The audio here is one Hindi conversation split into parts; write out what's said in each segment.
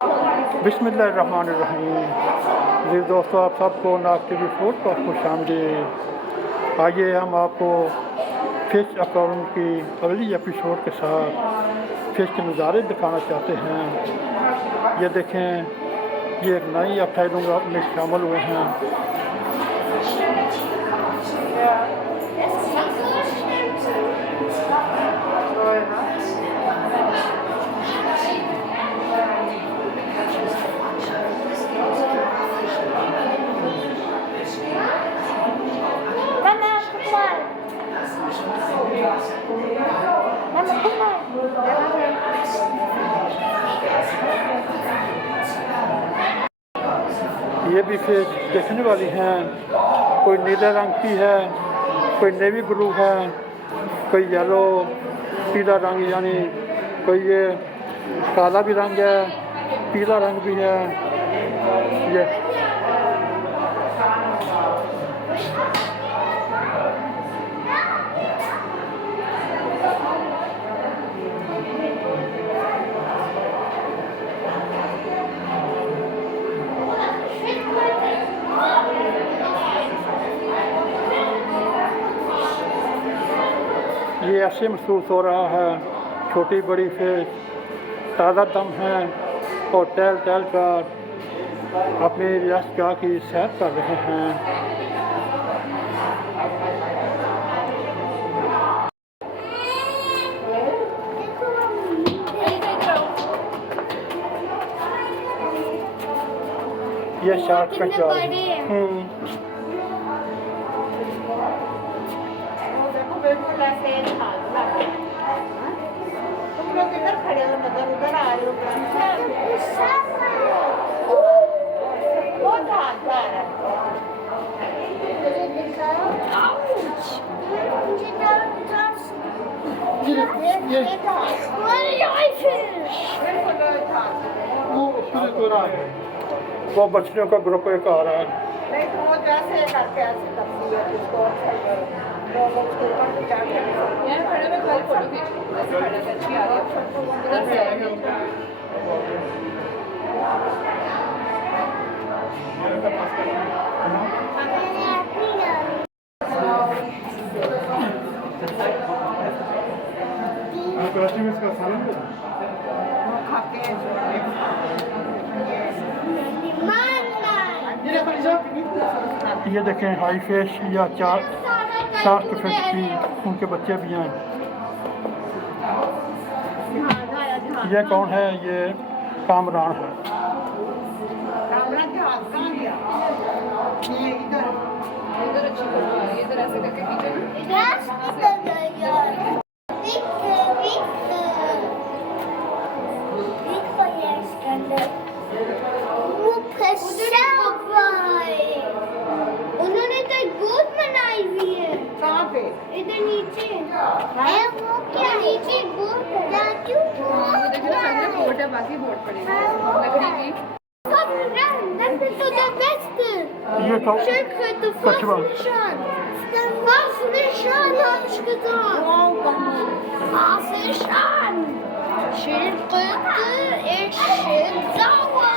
बिस्मिल्लाहिर्रहमानिर्रहीम। जी दोस्तों, आप सबको N.a.q फूड पर खुशामदीद। आइए हम आपको फ़िश अकाउंट की अगली एपिसोड के साथ फ़िश के नज़ारे दिखाना चाहते हैं। ये देखें, ये एक नई अफेयरों में शामिल हुए हैं। ये भी फिश देखने वाली हैं। कोई नीले रंग की है, कोई नेवी ब्लू है, कोई येलो पीला रंग, यानी कोई ये काला भी रंग है, पीला रंग भी है। ये ऐसे महसूस हो रहा है, छोटी बड़ी फिश ताज़ा दम है और टहल टहल कर अपनी रिहाइशगाह की सैर कर रहे हैं। ये शार्क फिश जा रही है। बिल्कुल ऐसे तुम लोग इधर खड़े हो, मतलब उधर आ रहे हो। बहुत हाथ वो बच्चियों का ग्रुप एक आ रहा है। नहीं तो वो जैसे करके ऐसे करती है, उसको लोग उसके ऊपर भी जाके यार खड़े में कल फोटो खींच ऐसे खड़े से अच्छी आ रही है। उधर से आएंगे वो खाते हैं। ये देखें, हाई फिश या शार्क फिश की उनके बच्चे भी हैं। ये कौन है? ये कामरान है। कामरान के हाथ कहाँ गया? ये इधर इधर अच्छी फोटो आ रही है। इधर ऐसे करके उन्होंने तो एक बोट बनाई हुई है। कहाँ पे? इधर नीचे है। वो क्या नीचे बोट है? क्यों बोट है? बोट है, बाकी बोट पड़ेगी लकड़ी की। तो the best. ये तो Check the कछुआ। Was nişan habe ich gesagt. Was nişan? Schildkröte ist schön sauer.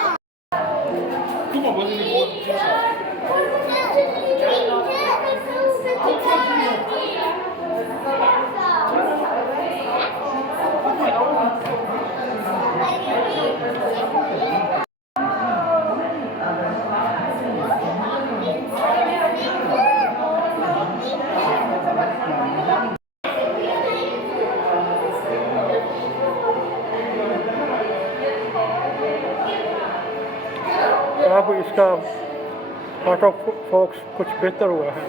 अब इसका ऑटो फोकस कुछ बेहतर हुआ है।